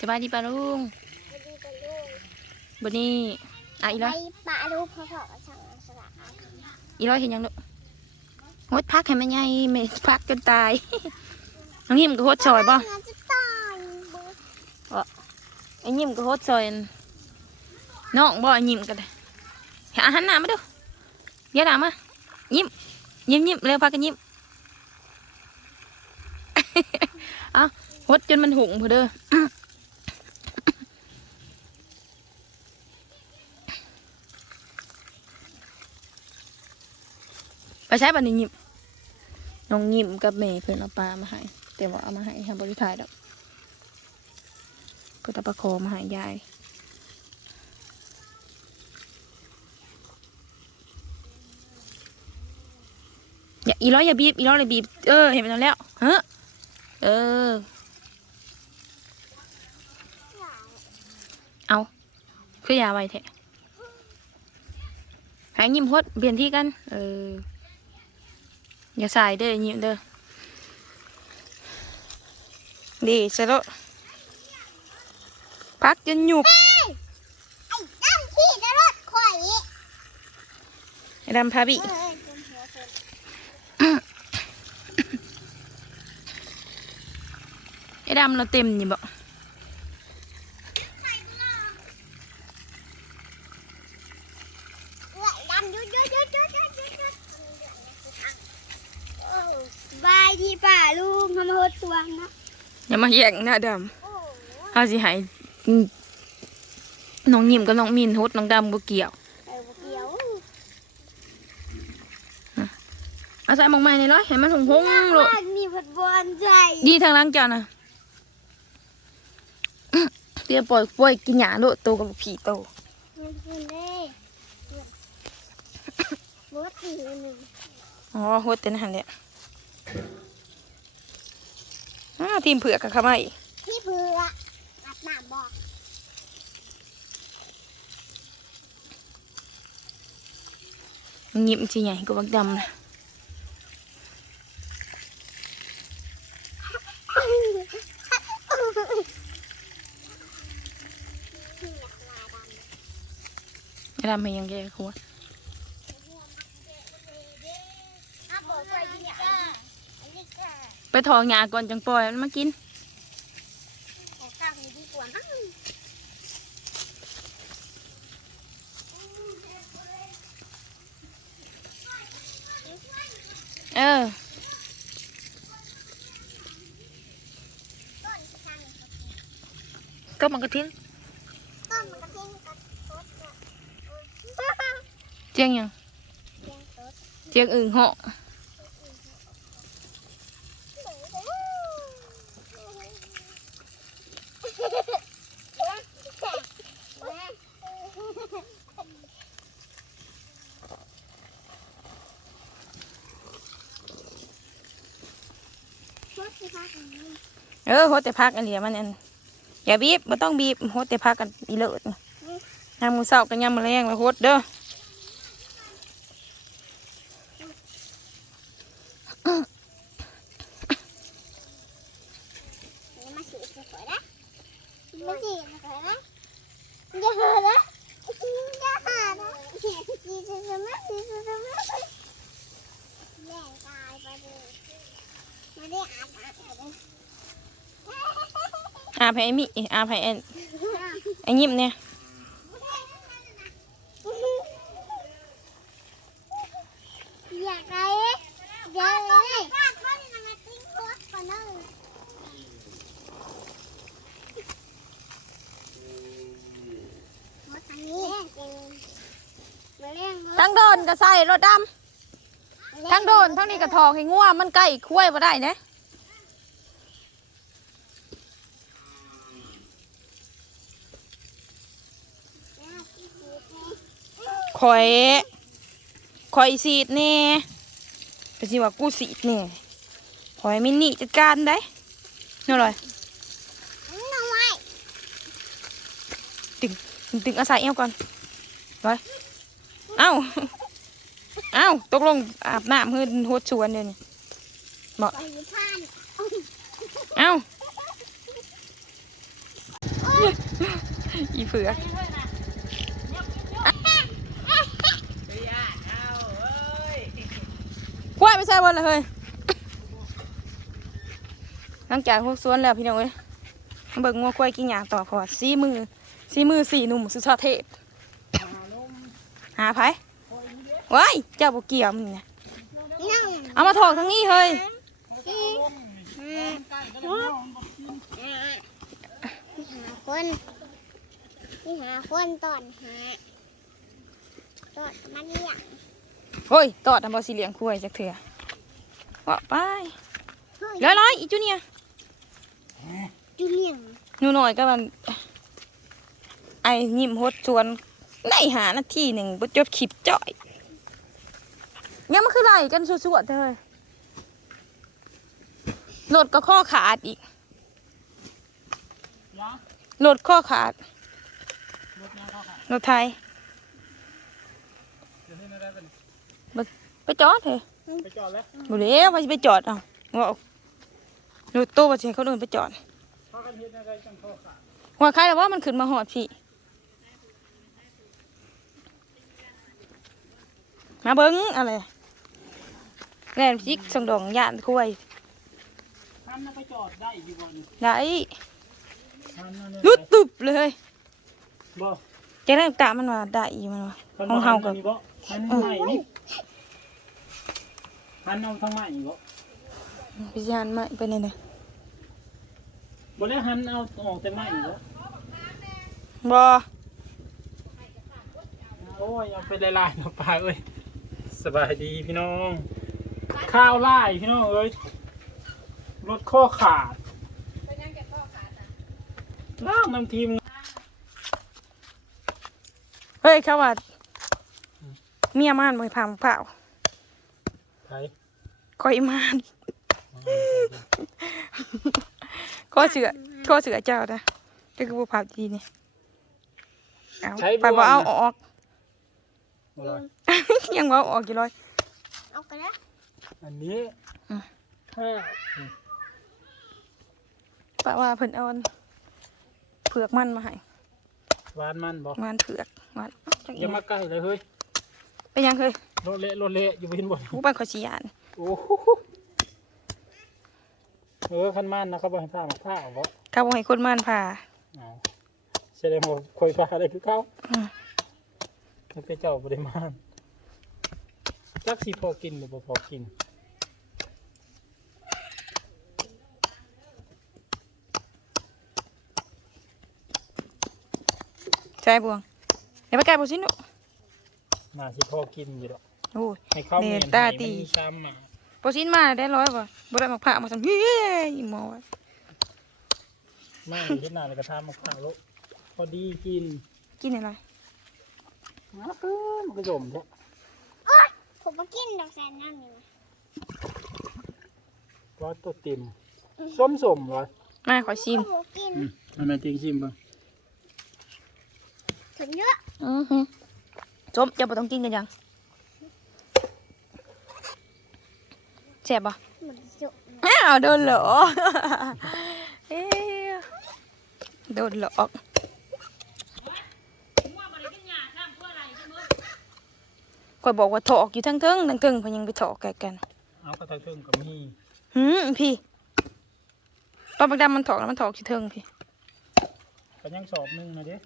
สบายดีปะลุงไปดีกันลูกบันนี้อะอีไปร้อยปะลูกพ่อพ่อก็สั่งสละอาคำอีร้อยเห็นยังลูกโฮดพักให้มันใหญ่ไม่พักจนตายน้องยิ้มก็โฮดซอยบ่งานจะตายเบิดไอ้ยิ้มก็โฮดซอยอันน้องบ่ไอ้ยิ้มกันเลยหาหันหน้ามาดูเดี๋ยวหน้ามายิ้มยิ้มยิ้มเร็วพักกันยิ้มเอาโฮดจนมันหุงพอเด้อ ไปใช้บันนี้ยิมน้องยิมกับเมย์เพื่อนเอาปลามาให้แต่ว่าเอามาให้ทำบริทายดอกเพื่อตะประโคมาให้ยายอย่าอีร้อยอย่าบีบอีร้อยอย่าบีบเออเห็นมันแล้วเฮ้เออ เอาคือยาไว้แท้หายิ้มพดเปลี่ยนที่กัน เออ อย่าใส่เด้อยิ้มเด้อดีเสร็จแล้วพักจนหยุกไอ้ดำขี้จะรถข่อยไอ้ดำพาบิเอ้ยจนหัวคนไอ้ดำเราเต็มอยู่บ่เอ้ยดำยุดยุดยุดยุดยุดยุดยุดโอ้สบายดีป่าลุงทำมาห ดตัวนะอย่ามาแย่งหน้าดโอ้ำเอาสิใหายน้องยิ้มกับน้องมินฮดน้องดำบ่เกี่ยวเออบ่เกี่ยวเอาใส่หมองไม้ในร้อยให้มันหงหงๆโลดบ้านมีผัดบอลใจดีทางหล้างจานนะเดี๋ยวปล่อยปล่อยกินหยาโลดโตกับผีโตมันเป็นเด้บดอีกหนึ่งอ๋อฮดเต็นหันเลย อ้าทีมเผือกกับขาไม้พี่เผืออาบน้ำบอกยิ้มสิใหญ่กว่าบักดำนะไอ้ดำให้ยังแกคัวอาบอกไปดีอะอันนี้ก็ ไปถองยาก่อนจังปล่อยมันมากินขอกางดีกว่านะเออก็มันกระทิ้นต้นมันก็ทิ้งเจียงยังเลี้ยงต้นเจียงอึ่งเหาะ เออโหดแต่พักอันเดียวมันอันอย่าบีบไม่ต้องบีบโหดแต่พักกันอีเลิศยามมือเศร้ากันยามมือแรงแล้วโหดเด้อ อาบน้ำเลยอาภัยมิอาภัยแอนไอ้ยิ้มเนี่ยอยากได้เดี๋ยวเลยข้าข้านี่นะมาติ้งหัวก่อนเลยหัวทางนี้มาเลี้ยงทั้งโดนก็ใส่รถดำ ทั้งโดนทั้งนี้ก็ทองให้ง่วมันใกล้คุ้ยมาได้นะคอยคอยสีดแน่ไปสิว่ากูสีดแน่คอยมินนี่จัดการได้นี่เลยน้องไว้ตึงตึงตึงเอาใส่เอวก่อนไปเอ้าเอ้าตกลงอาบน้ำเฮือโหดชวนเดี๋ยวนี้ไปอยู่ท่านเอ้าขี้เผือกกล้วยไม่ใช่บนเลยเฮ้ยหลังจากพวกสวนแล้วพี่น้องเอ้ยมาเบิกงัวกล้วยกินหยางต่อเพราะว่าสีมือสีมือสีหนุ่มสุดชอดเทพหาไผ ว้ายเจ้าบุเกี่ยวมันเนี่ยนั่งเอามาถอกทางนี้เฮ้ยสี่ห้าหกหาคนนี่หาคนตอนหาตอนมันอย่างโอ้ยตอดทำบอสีเหลียงกล้วยจากเถื่อว่าไปเฮ้ยร้อยร้อยอีจูเนียร์จุเลียงหนูหน่อยก็มันไอ้ยิ้มหดชวนในหานาทีหนึ่งบจดขีบจ่อย ยังมันคือไรกันสวดๆเลยรถก็ข้อขาดอีกรถข้อขาดรถไทยไปจอดเลยไปจอดแล้วบุเลี้ยวไปไปจอดเอาว่ารถตู้ไปเชเขาเดินไปจอดพากันเฮ็ดอะไรจังเข้อขาดหัวใครแต่ว่ามันขึ้นมาหอดพี่มาเบิ้งอะไร แล่นจิกส่งดองย่านคุยท่านน่ะไปจอดได้อยู่บ่นี่ได้ท่านน่ะเนี่ยรุดตุบเลยบ่จะได้กะมันว่าได้อีมันว่าท่านของเฮากับนี่บ่ท่านใหม่นี่ท่านเอาทางใหม่บ่พิจารณาไม่ไปเนี่ยนะบ่แล้วหันเอาออกแต่ใหม่บ่บอโอ้ยเอาไปหลายๆเนาะป้าเอ้ยสบายดีพี่น้อง ข้าวไล่พี่น้องเอ้ยรถข้อขาดล่างนำทีมเฮ้ยเขาว่าเมียม่านมวยพังเปล่าไทยคอยม่านข้อเสือข้อเสือเจ้านะจะคือบุภาพดีนี่เอาไปบอเอาออกบ่ล่ะยังว่าเอาออกอยู่เลยเอาไปแล้ว อันนี้อืมถ้าปะว่าเพิ่นเอาอันเผือกมันมาให้หวานมันบ่มันเผือกมันจักออีย่ามาใกล้เลยเฮ้ยไปยังเคยรถเละรถเละอยู่บนบนกูไปขอชียานโอ้โหเออขันมันนะเขาบอกให้ผ้ามาผ้าเอาบ่เขาบอกให้คนมันผ่าเอาแสดงว่าคอยผ้าอะไรคือเขาอืมมันเป็นเจ้าบริมานจักสีพอกินหรือบ่พอกิน ใช่บวงเดี๋ยวไปไกลบ่สิหนุน่าสิพอกินอยู่ดอกโอ้ยให้เขาเนี่เมียยนตาให้ตีมันมีซ้ำมาบ่สินมาได้ร้อยบ่บ่ได้มาผ่ามาสั่นเฮ้ยอีหมอวะไม่เห็นหน้าเลยกระทำมาข้าวแล้วพอดีกินกินอะไรมาเพิ่มกระยมแท้ผมมากินดอกแซนน้ำนี่นะว่าตัวเต็มส้มสมๆวะมาขอชิมผมกินอืมมันมาจริงชิมบ่ ถึงเยอะอือหือจมจะบ่ต้องกินกันยังแซ่บบ่เหมือนจุกอ้าวโดนเหรอเอ๊ะโดนหลอกคอยบอกว่าถอกอยู่ทั้งเทิงทั้งเทิงเพนยังไปถอกไก่กันเอากระทะเครื่องกับมีหืมพี่ตอนบักดำมันถอกแล้วมันถอกที่เทิงพี่ก็ยังสอบหนึงนะเด้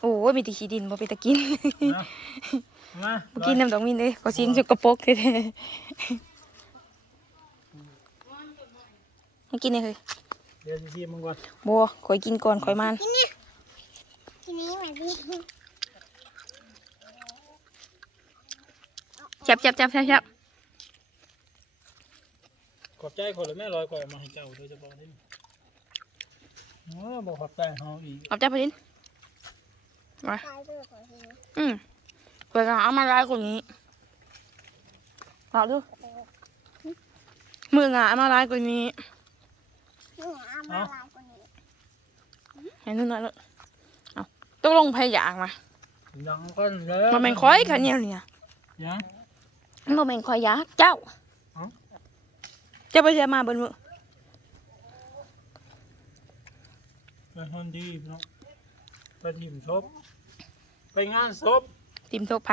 โอ้ยมีแตีขี้ดินบ่ไปตะกินนะมาบ่กินน้ำดอกมินเลยก็ซินสกปรกแท้ๆให้กินเลยเฮ้ยเดี๋ยวสิชิมมึงก่อนบัวคอยกินก่อนคอยมันกินเนี่ยทีนี้เหมือนพี่จับจับจับจับจับขอบใจคนเลยแม่ลอยขอยเอามาให้เจ้าโดยเฉพาะนี่โอ้บอกขอบใจเฮาอีกเอาจับไปดินตาย ไปเลยขอทีนี้อืมเผื่อจะเอามาร้ายกว่านี้เอาดูมืองาเอามาร้ายกว่านี้หนูเอามาลายกว่านี้เห็นนู่นน่ะลูกเอาต้องลงพยางมายังกันแล้วมันเป็นคอยขันเนี่ยเนี่ยยังมันเป็นคอยยาเจ้าเอ้าเจ้าไปเสียมาบนมือเป็นคนดีพี่น้องไปถิ่มศพ ไปงานศพติมทบไป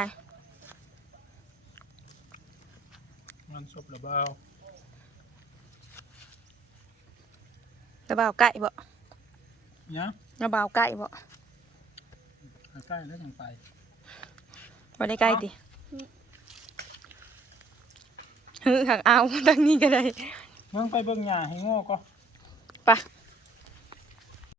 งานศพหรือเปล่าระเบาวไก่บ่เนี่ยระเบาวไก่บ่ใกล้แล้วยังไปบ่ได้ไก่ติฮึหักเอาตั้งนี้ก็ได้เมืองไปเบิ่งหญ้าให้โง่ก็ไปะ